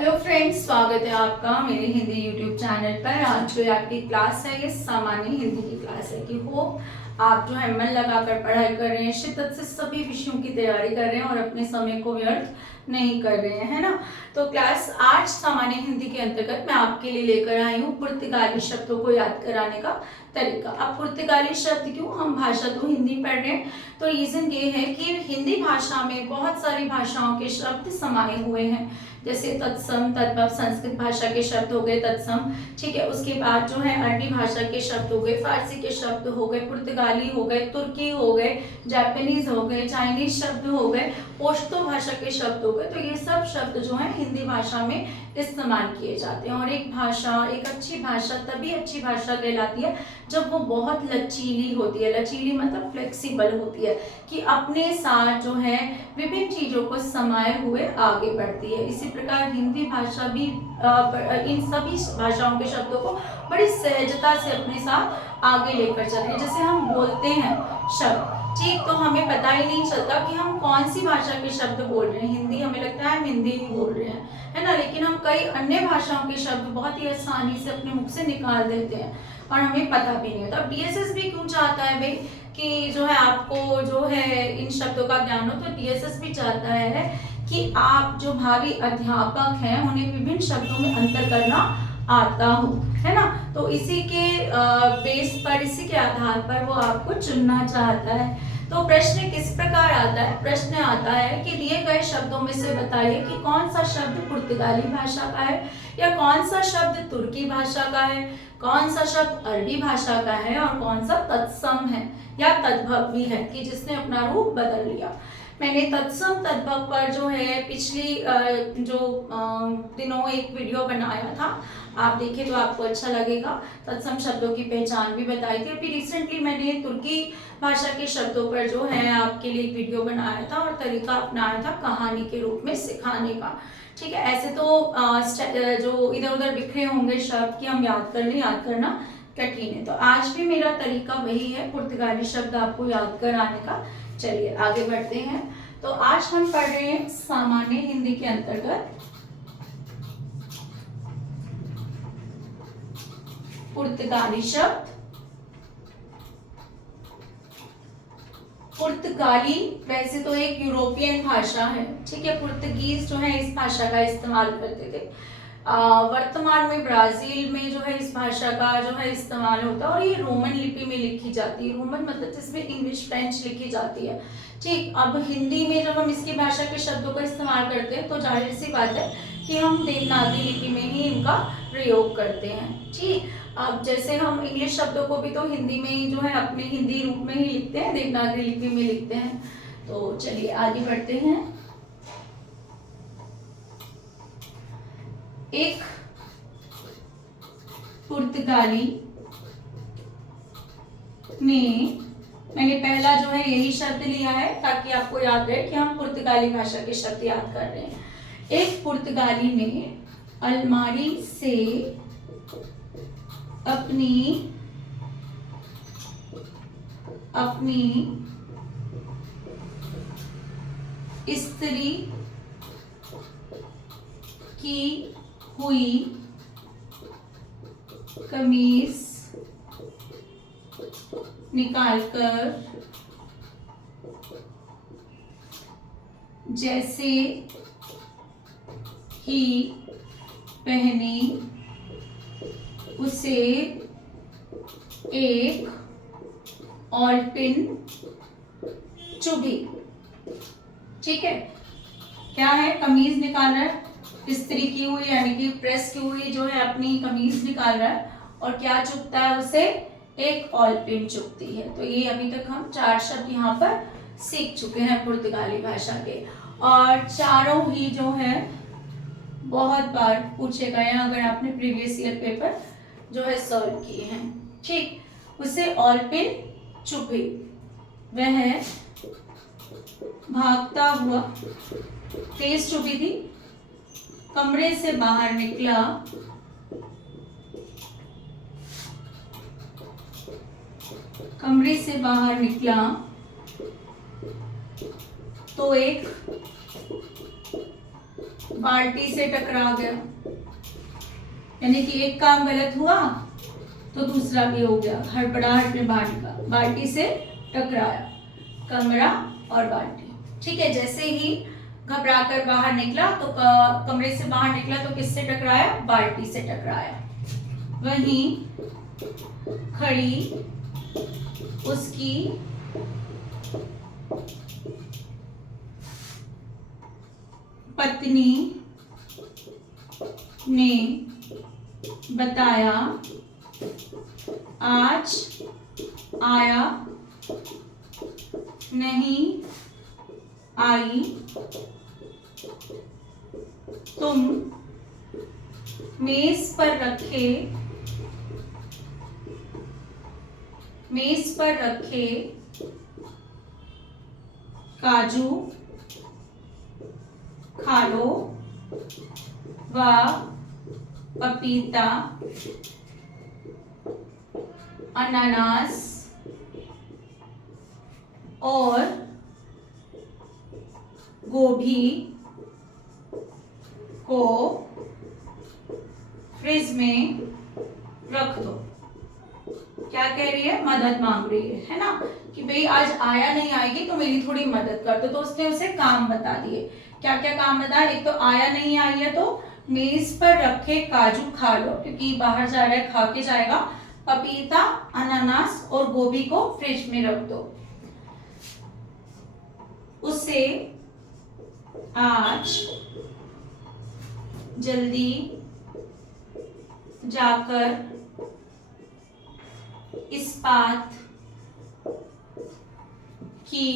Hello friends, स्वागत है आपका मेरे हिंदी यूट्यूब चैनल पर। आज जो आपकी क्लास है ये सामान्य हिंदी की क्लास है कि होप आप जो है मन लगाकर पढ़ाई कर रहे हैं, शिद्दत से सभी विषयों की तैयारी कर रहे हैं और अपने समय को व्यर्थ नहीं कर रहे हैं, है ना। तो क्लास आज सामान्य हिंदी के अंतर्गत मैं आपके लिए लेकर आई हूँ पुर्तगाली शब्दों को याद कराने का तरीका। अब पुर्तगाली शब्द क्यों, हम भाषा तो हिंदी पढ़ रहे हैं, तो रीजन ये है कि हिंदी भाषा में बहुत सारी भाषाओं के शब्द समाये हुए हैं, जैसे तत्सम, तद्भव संस्कृत भाषा के शब्द हो गए तत्सम, ठीक है। उसके बाद जो है अरबी भाषा के शब्द हो गए, फारसी के शब्द हो गए, पुर्तगाली हो गए, तुर्की हो गए, जापानीज हो गए, चाइनीज शब्द हो गए, पश्तो भाषा के शब्द हो गए। तो ये सब शब्द जो है हिंदी भाषा में इस्तेमाल किए जाते हैं। और एक भाषा, एक अच्छी भाषा तभी अच्छी भाषा कहलाती है जब वो बहुत लचीली होती है। लचीली मतलब फ्लेक्सिबल होती है, कि अपने साथ जो है विभिन्न चीजों को समाये हुए आगे बढ़ती है। इसी प्रकार हिंदी भाषा भी इन सभी भाषाओं के शब्दों को बड़ी सहजता से अपने साथ आगे लेकर चल रही है। जैसे हम बोलते हैं शब्द, ठीक, तो हमें पता ही नहीं चलता कि हम कौन सी भाषा के शब्द बोल रहे हैं। हिंदी हमें लगता है हम हिंदी ही बोल रहे हैं, है ना, लेकिन हम कई अन्य भाषाओं के शब्द बहुत ही आसानी से अपने मुख से निकाल देते हैं और हमें पता भी नहीं होता। अब डीएसएस भी क्यों चाहता है भाई कि जो है आपको जो है इन शब्दों का ज्ञान हो, तो डीएसएस भी चाहता है कि आप जो भावी अध्यापक हैं उन्हें विभिन्न शब्दों में अंतर करना आता हो, है ना। तो इसी के बेस पर, इसी के आधार पर वो आपको चुनना चाहता है। तो प्रश्न किस प्रकार आता है? प्रश्न आता है कि दिए गए शब्दों में से बताइए कि कौन सा शब्द पुर्तगाली भाषा का है, या कौन सा शब्द तुर्की भाषा का है, कौन सा शब्द अरबी भाषा का है, और कौन सा तत्सम है या तद्भव भी है कि जिसने अपना रूप बदल लिया। मैंने तत्सम तद्भव पर जो है पिछली जो दिनों एक वीडियो बनाया था, आप देखें तो आपको अच्छा लगेगा। तत्सम शब्दों की पहचान भी बताई थी। अभी रिसेंटली मैंने तुर्की भाषा के शब्दों पर जो है आपके लिए एक वीडियो बनाया था और तरीका अपनाया था कहानी के रूप में सिखाने का, ठीक है। ऐसे तो जो इधर उधर बिखरे होंगे शब्द कि हम याद करना कठिन है, तो आज भी मेरा तरीका वही है, पुर्तगाली शब्द आपको याद कराने का। चलिए आगे बढ़ते हैं। तो आज हम पढ़ रहे हैं सामान्य हिंदी के अंतर्गत पुर्तगाली शब्द। पुर्तगाली वैसे तो एक यूरोपियन भाषा है, ठीक है। पुर्तगीज जो है इस भाषा का इस्तेमाल करते थे। वर्तमान में ब्राजील में जो है इस भाषा का जो है इस्तेमाल होता है और ये रोमन लिपि में लिखी जाती है। रोमन मतलब जिसमें इंग्लिश, फ्रेंच लिखी जाती है, ठीक। अब हिंदी में जब हम इसकी भाषा के शब्दों का इस्तेमाल करते हैं तो जाहिर सी बात है कि हम देवनागरी लिपि में ही इनका प्रयोग करते हैं, ठीक। अब जैसे हम इंग्लिश शब्दों को भी तो हिंदी में ही जो है अपने हिंदी रूप में ही लिखते हैं, देवनागरी लिपि में लिखते हैं। तो चलिए आगे बढ़ते हैं। एक पुर्तगाली में मैंने पहला जो है यही शब्द लिया है ताकि आपको याद रहे कि हम पुर्तगाली भाषा के शब्द याद कर रहे हैं। एक पुर्तगाली ने अलमारी से अपनी इस्त्री की हुई कमीज निकालकर जैसे ही पहनी उसे एक ऑल्पिन चुभी, ठीक है। क्या है? कमीज निकाल रहा है, इस्त्री की हुई यानी कि प्रेस की हुई जो है अपनी कमीज निकाल रहा है, और क्या चुभता है उसे? एक ऑल्पिन चुभती है। तो ये अभी तक हम 4 शब्द यहाँ पर सीख चुके हैं पुर्तगाली भाषा के, और चारों ही जो है बहुत बार पूछे गए हैं अगर आपने प्रीवियस ईयर पेपर जो है सॉल्व किए हैं, ठीक। उसे ऑल्पिन चुभी, वह भागता हुआ, तेज चुभी थी, कमरे से बाहर निकला, कमरे से बाहर निकला तो एक बाल्टी से टकरा गया, यानी कि एक काम गलत हुआ तो दूसरा भी हो गया। हड़बड़ाहट में बाल्टी से टकराया, कमरा और बाल्टी। ठीक है, जैसे ही घबरा कर बाहर निकला तो कमरे से बाहर निकला तो किससे टकराया? बाल्टी से टकराया। वहीं खड़ी उसकी पत्नी ने बताया, आज आया नहीं आई, तुम मेज पर रखे काजू खा लो व पपीता, अनानास और गोभी को फ्रिज में रख दो। क्या कह रही है? मदद मांग रही है ना, कि भाई आज आया नहीं आएगी तो मेरी थोड़ी मदद कर दो। तो उसने उसे काम बता दिए। क्या क्या काम बताया? एक तो आया नहीं आई है तो मेज पर रखे काजू खा लो, क्योंकि बाहर जा रहा है खा के जाएगा। पपीता, अनानास और गोभी को फ्रिज में रख दो। उसे आज जल्दी जाकर इस्पात की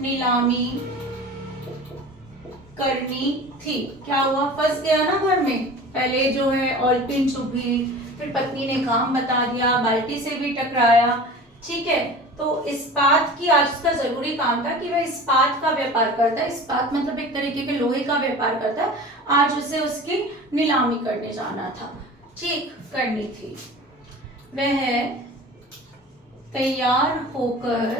नीलामी करनी थी। क्या हुआ? फंस गया ना घर में। पहले जो है ऑलपिन चुभी, फिर पत्नी ने काम बता दिया, बाल्टी से भी टकराया। ठीक है, तो इस्पात की आज उसका जरूरी काम था कि वह इस्पात का व्यापार करता है। इस्पात मतलब एक तरीके के लोहे का व्यापार करता है। आज उसे उसकी नीलामी करने जाना था, ठीक, करनी थी। वह तैयार होकर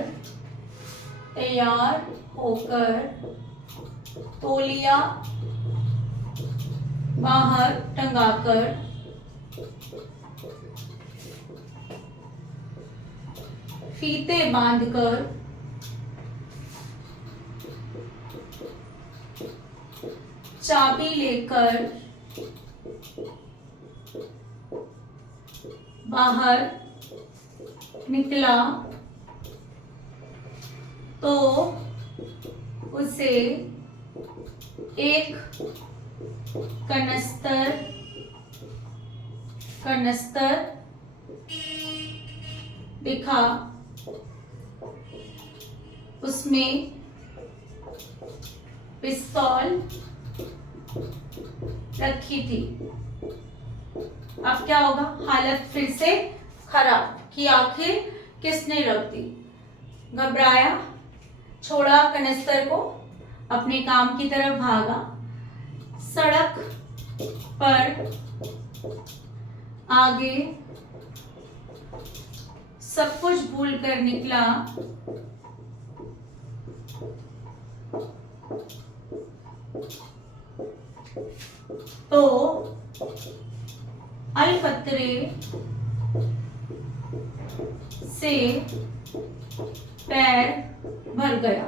तौलिया बाहर टंगाकर फीते बांधकर चाबी लेकर बाहर निकला तो उसे एक कनस्तर दिखा। उसमें पिस्तौल रखी थी। अब क्या होगा? हालत फिर से खराब कि आखिर किसने रख दी। घबराया, छोड़ा कनस्तर को, अपने काम की तरफ भागा। सड़क पर आगे सब कुछ भूल कर निकला। तो अलकतरे से पैर भर गया।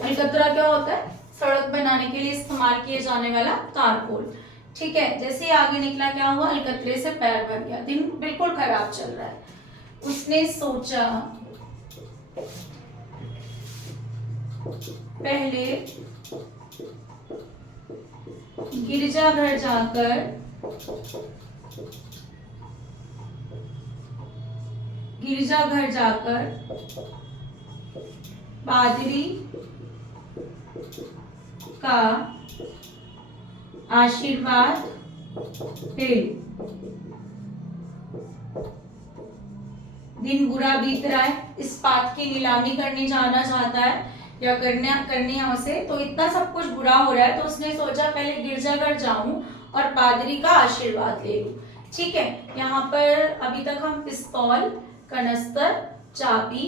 अलकतरा क्या होता है? सड़क बनाने के लिए इस्तेमाल किए जाने वाला तारकोल। ठीक है, जैसे ही आगे निकला क्या हुआ? अलकतरे से पैर भर गया। दिन बिल्कुल खराब चल रहा है। उसने सोचा पहले गिरजाघर जाकर पादरी का आशीर्वाद ले। दिन बुरा बीत रहा है, इस बात की नीलामी करने जाना चाहता है या करनी है उसे, तो इतना सब कुछ बुरा हो रहा है तो उसने सोचा पहले गिरजाघर जाऊं और पादरी का आशीर्वाद ले लूं। ठीक है, यहाँ पर अभी तक हम पिस्तौल, कनस्तर, चाबी,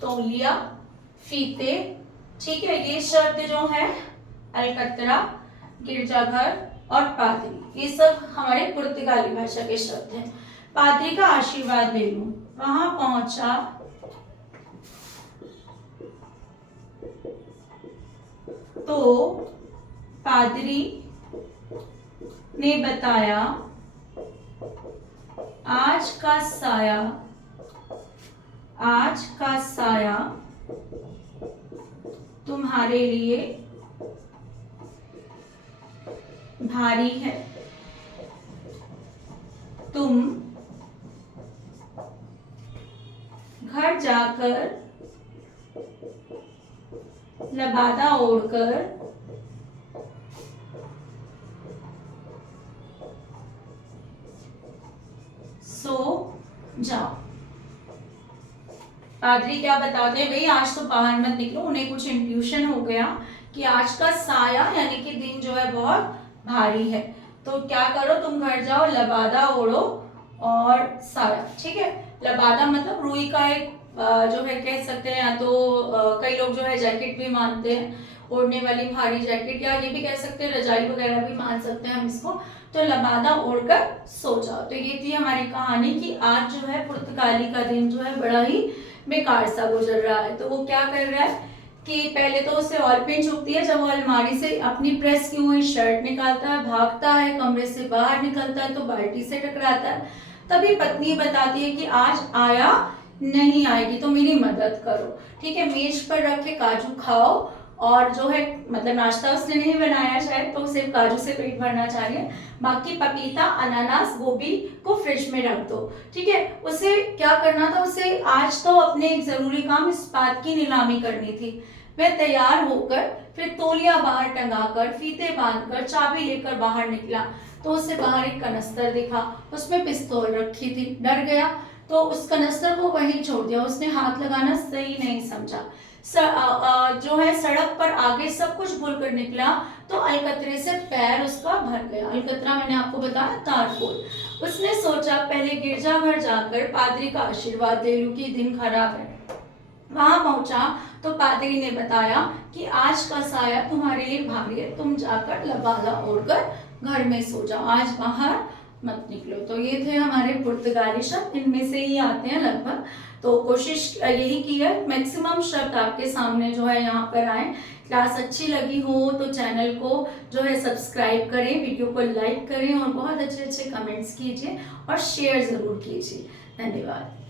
तौलिया, फीते ठीक है, ये शब्द जो है अलकतरा, गिरजाघर और पादरी, ये सब हमारे पुर्तगाली भाषा के शब्द हैं। पादरी का आशीर्वाद ले लूं, वहां पहुंचा तो पादरी ने बताया आज का साया तुम्हारे लिए भारी है, तुम घर जाकर लबादा ओढ़कर सो जाओ। पादरी क्या बताते हैं, भाई आज तो बाहर मत निकलो। उन्हें कुछ इंट्यूशन हो गया कि आज का साया यानी कि दिन जो है बहुत भारी है, तो क्या करो, तुम घर जाओ, लबादा ओढ़ो और साया। ठीक है, लबादा मतलब रुई का एक जो है कह सकते हैं, या तो कई लोग जो है जैकेट भी मानते हैं, ओढ़ने वाली भारी जैकेट, या ये भी कह सकते हैं रजाई वगैरह भी मान सकते हैं हम इसको। तो लबादा ओढ़कर सो जाओ। तो ये थी हमारी कहानी कि आज जो है पुर्तगाली का दिन जो है बड़ा ही बेकार सा गुजर रहा है। तो वो क्या कर रहा है कि पहले तो उसे ऑयल पेन चुभती है, जब वो अलमारी से अपनी प्रेस की हुई शर्ट निकालता है, भागता है, कमरे से बाहर निकलता है तो बाल्टी से टकराता है। तभी पत्नी बताती है कि आज आया नहीं आएगी तो मेरी मदद करो। ठीक है, मेज पर रखे काजू खाओ, और जो है मतलब नाश्ता उसने नहीं बनाया शायद, तो सिर्फ काजू से पेट भरना चाहिए, बाकी पपीता, अनानास, गोभी को फ्रिज में रख दो। ठीक है, उसे क्या करना था, उसे आज तो अपने एक जरूरी काम इस्पात की नीलामी करनी थी। वह तैयार होकर फिर तौलिया बाहर टंगाकर, फीते बांधकर, चाबी लेकर बाहर निकला तो उसे बाहर एक कनस्तर दिखा, उसमें पिस्तौल रखी थी। डर गया तो उस कनस्तर को वहीं छोड़ दिया, उसने हाथ लगाना सही नहीं समझा। जो है सड़क पर आगे सब कुछ भूल कर निकला तो अलकतरे से पैर उसका भर गया। अलकतरा मैंने आपको बताया तारकोल। उसने सोचा पहले गिरजाघर जाकर पादरी का आशीर्वाद ले लूं कि दिन खराब है। वहां पहुंचा तो पादरी ने बताया कि आज का साया तुम्हारे लिए भारी है, तुम जाकर लबादा ओढ़कर घर में सो जाओ, आज बाहर मत निकलो। तो ये थे हमारे पुर्तगाली शब्द, इनमें से ही आते हैं लगभग। तो कोशिश यही की है मैक्सिमम शब्द आपके सामने जो है यहाँ पर आए। क्लास अच्छी लगी हो तो चैनल को जो है सब्सक्राइब करें, वीडियो को लाइक करें और बहुत अच्छे अच्छे कमेंट्स कीजिए और शेयर ज़रूर कीजिए। धन्यवाद।